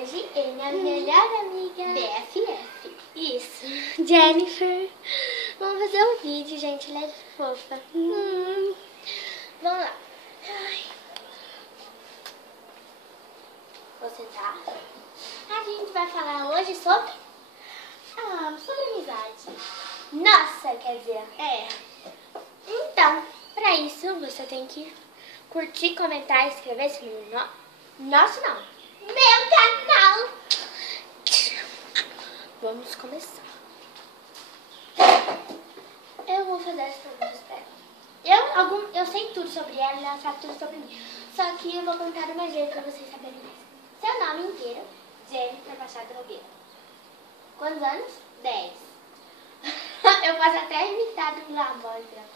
hoje eu e minha melhor amiga BFF. Isso, Jennifer. Vamos fazer um vídeo, gente. Ela é fofa. Vamos lá. Ai. Vou sentar. A gente vai falar hoje sobre amizade. nossa, quer dizer. É. Então, pra isso você tem que curtir, comentar e inscrever-se no nosso não. Meu canal. Vamos começar. Eu vou fazer as perguntas pra ela. Eu sei tudo sobre ela e ela sabe tudo sobre mim. Só que eu vou contar do meu jeito pra vocês saberem mais. Seu nome inteiro? Jennifer Machado Nogueira. Quantos anos? 10. Eu posso até imitar a voz dela.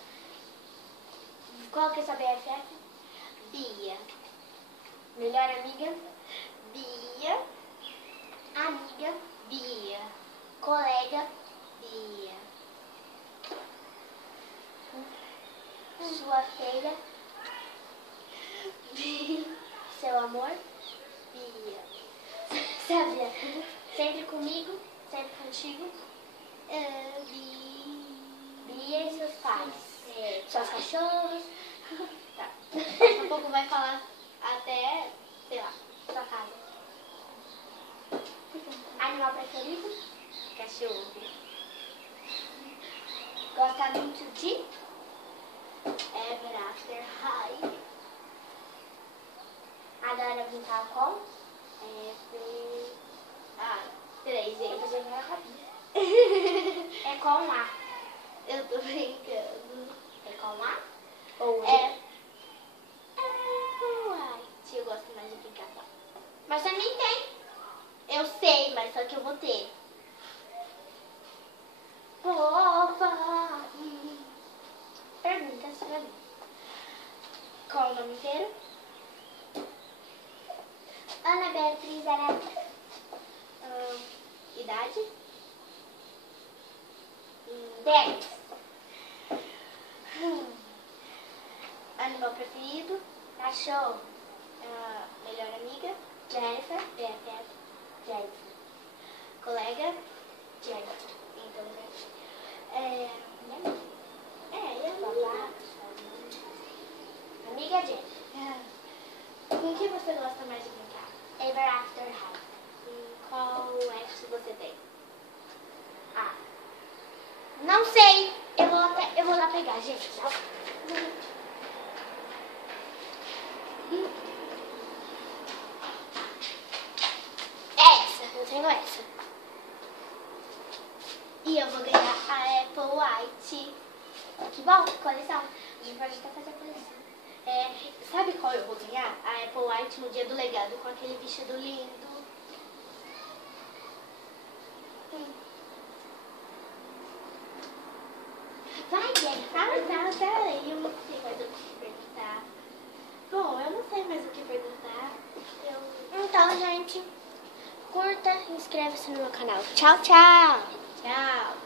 Qual que é sua BFF? Bia. Melhor amiga? Bia. Amiga? Bia. Colega? Bia. Sua feira? Bia. Seu amor? Bia. Sabia? Sempre comigo? Sempre contigo? Bia e seus pais? É, Seus cachorros? Tá. Daqui a pouco vai falar até, sei lá, Sua casa? Animal preferido? cachorro. Gosta muito de? Ever After High. Adora brincar com? Peraí, Eu tô gente. jogando a cabeça. É com A. Eu tô brincando. É com A? Ou É. Uai. Eu gosto mais de brincar com. Mas também tem. Eu sei, mas só que eu vou ter. Fofa. Perguntas pra mim. Qual o nome inteiro? Ana Beatriz Arara. Idade? 10. Animal preferido? Cachorro. Melhor amiga? Jennifer. BFF. Jennifer. Colega? Jennifer. Então, né? Babá. Amiga Jennifer. Com que você gosta mais de brincar? Ever After High. Qual ex você tem? Não sei. Eu vou lá pegar, gente. Essa. Eu tenho essa. E eu vou ganhar a Apple White. Que bom. Coleção. A gente pode até fazer coleção. Sabe qual eu vou ganhar? A Apple White no dia do legado, com aquele vestido lindo. Vai, Jennifer. Peraí, eu não sei mais o que perguntar. Bom, eu não sei mais o que perguntar. Então, gente, curta e inscreva-se no meu canal. Tchau, tchau. Tchau.